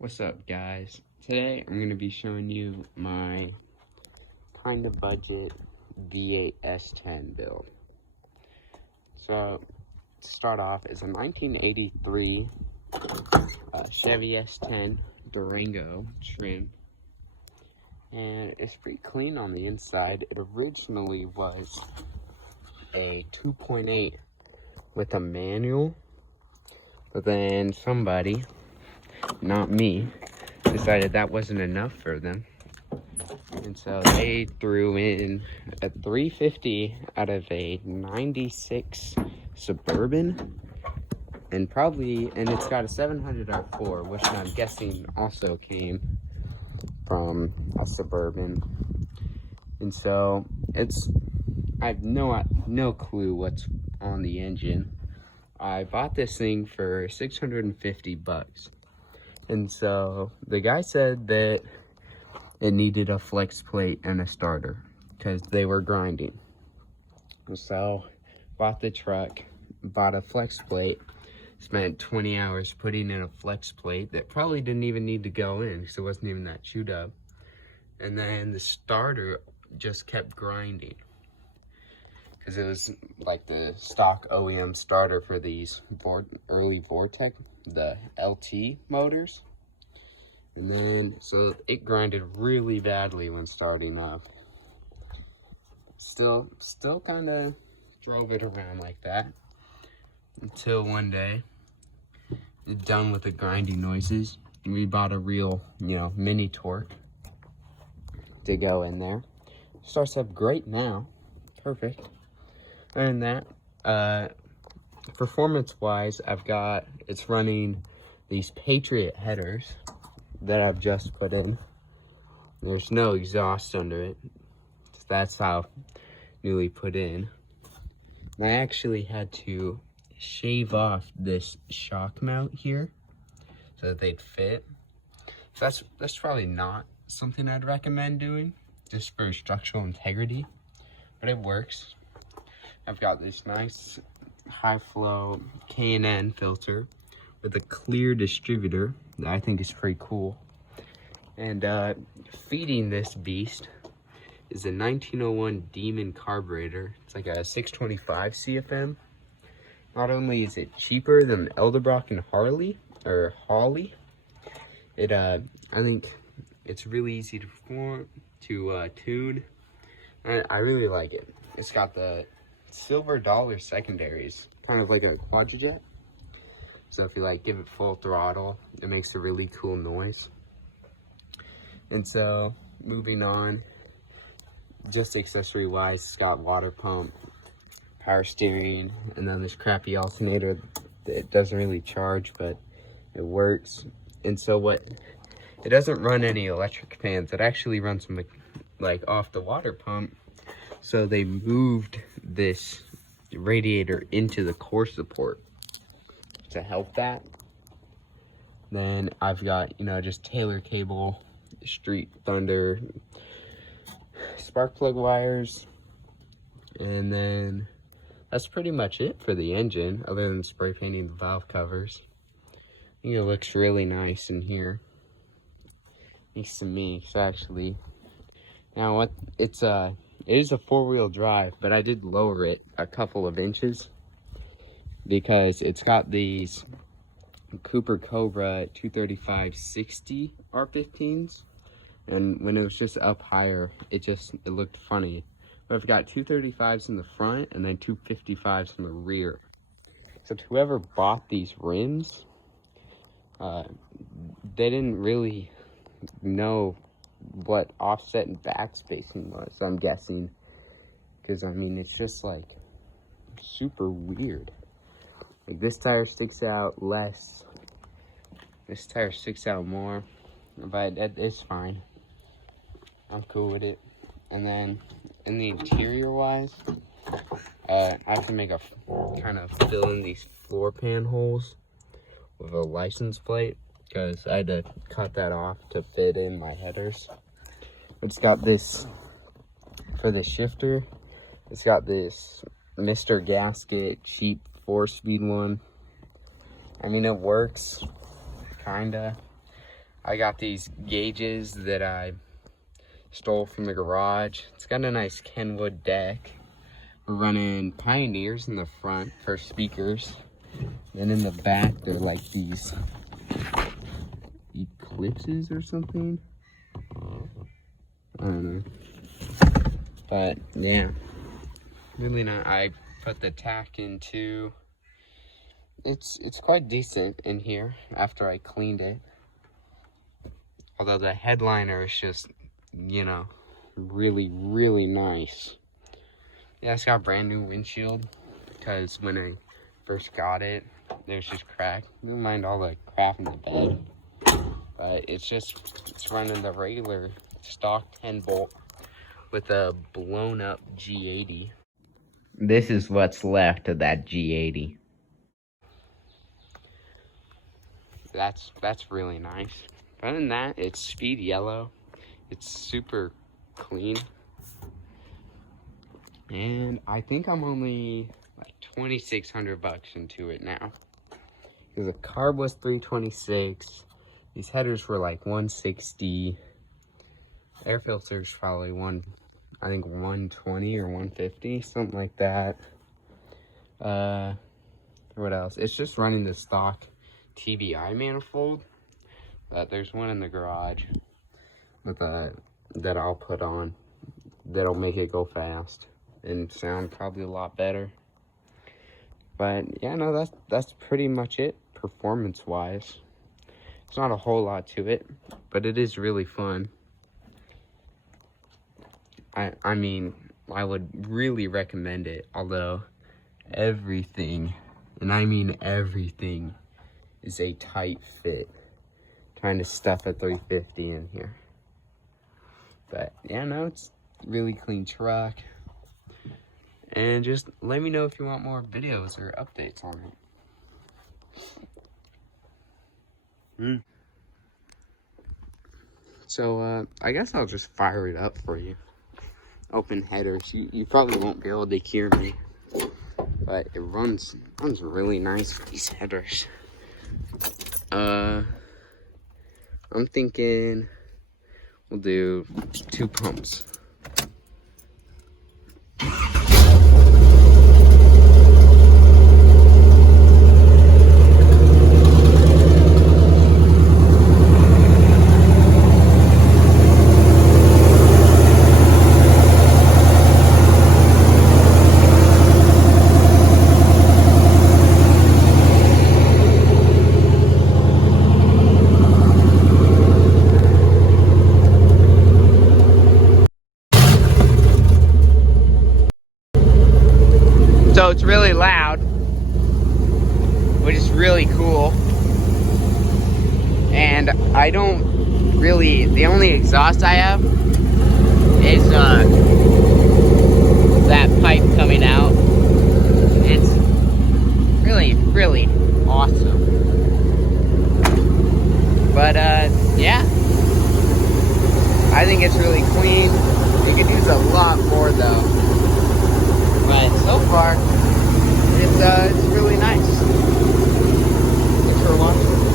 What's up, guys? Today I'm going to be showing you my kind of budget V8 S10 build. So, to start off, it's a 1983 Chevy S10 Durango trim, and it's pretty clean on the inside. It originally was a 2.8 with a manual, but then somebody, not me, decided that wasn't enough for them, and so they threw in a 350 out of a 96 Suburban, and it's got a 700 R4, which I'm guessing also came from a Suburban. And so I have no clue what's on the engine. I bought this thing for 650 bucks. And so the guy said that it needed a flex plate and a starter because they were grinding. So bought the truck, bought a flex plate, spent 20 hours putting in a flex plate that probably didn't even need to go in because it wasn't even that chewed up. And then the starter just kept grinding because it was like the stock OEM starter for these early Vortec, the LT motors. And then, so it grinded really badly when starting up. Still kind of drove it around like that until one day, done with the grinding noises, we bought a real, mini torque to go in there. Starts up great now, perfect. And that, performance-wise, it's running these Patriot Headers that I've just put in. There's no exhaust under it. That's how newly put in. And I actually had to shave off this shock mount here so that they'd fit. So that's probably not something I'd recommend doing just for structural integrity, but it works. I've got this nice high flow K&N filter with a clear distributor that I think is pretty cool. And feeding this beast is a 1901 Demon carburetor. It's like a 625 CFM. Not only is it cheaper than Edelbrock and Hawley, I think it's really easy to tune, and I really like it. It's got the silver dollar secondaries, kind of like a quadrijet. So if you give it full throttle, it makes a really cool noise. And so moving on, just accessory wise, it's got water pump, power steering, and then this crappy alternator that doesn't really charge, but it works. And so it doesn't run any electric fans. It actually runs off the water pump. So they moved this radiator into the core support to help that. Then I've got, just Taylor cable, Street Thunder, spark plug wires, and then that's pretty much it for the engine, other than spray painting the valve covers. I think it looks really nice in here. Thanks to me, it's actually. Now it is a 4-wheel drive, but I did lower it a couple of inches because it's got these Cobra 235/60 R15s, and when it was just up higher, it looked funny. But I've got 235s in the front and then 255s in the rear. So whoever bought these rims, they didn't really know what offset and back spacing was, I'm guessing, because it's just super weird. This tire sticks out less, this tire sticks out more, but it's fine. I'm cool with it. And then in the interior wise, I have to make fill in these floor pan holes with a license plate because I had to cut that off to fit in my headers. It's got this, for the shifter, it's got this Mr. Gasket cheap 4-speed one. It works, kinda. I got these gauges that I stole from the garage. It's got a nice Kenwood deck. We're running Pioneers in the front for speakers. Then in the back, they're like these Eclipses or something. I don't know. But yeah, really not. I put the tack in too. It's quite decent in here after I cleaned it. Although the headliner is just, you know, really, really nice. Yeah, it's got a brand new windshield because when I first got it, it was just cracked. Never mind all the crap in the bed. But it's running the regular stock 10 volt with a blown up G80. This is what's left of that G80. That's really nice. Other than that, it's speed yellow. It's super clean. And I think I'm only like $2,600 into it now. Because the carb was $326. These headers were like $160. Air filters probably I think $120 or $150, something like that. What else? It's just running the stock TBI manifold. There's one in the garage with that I'll put on. That'll make it go fast and sound probably a lot better. But yeah, no, that's pretty much it performance-wise. There's not a whole lot to it, but it is really fun. I mean, I would really recommend it, although everything, and I mean everything, is a tight fit. Trying to stuff a 350 in here. But yeah, no, it's a really clean truck. And just let me know if you want more videos or updates on it. So I guess I'll just fire it up for you. Open headers. You probably won't be able to hear me, but it runs really nice with these headers. I'm thinking we'll do 2 pumps. So it's really loud, which is really cool. And I don't really, the only exhaust I have is that pipe coming out. It's really, really awesome. But yeah, I think it's really clean. You could use a lot more though. But so far, it's really nice. Thanks for watching.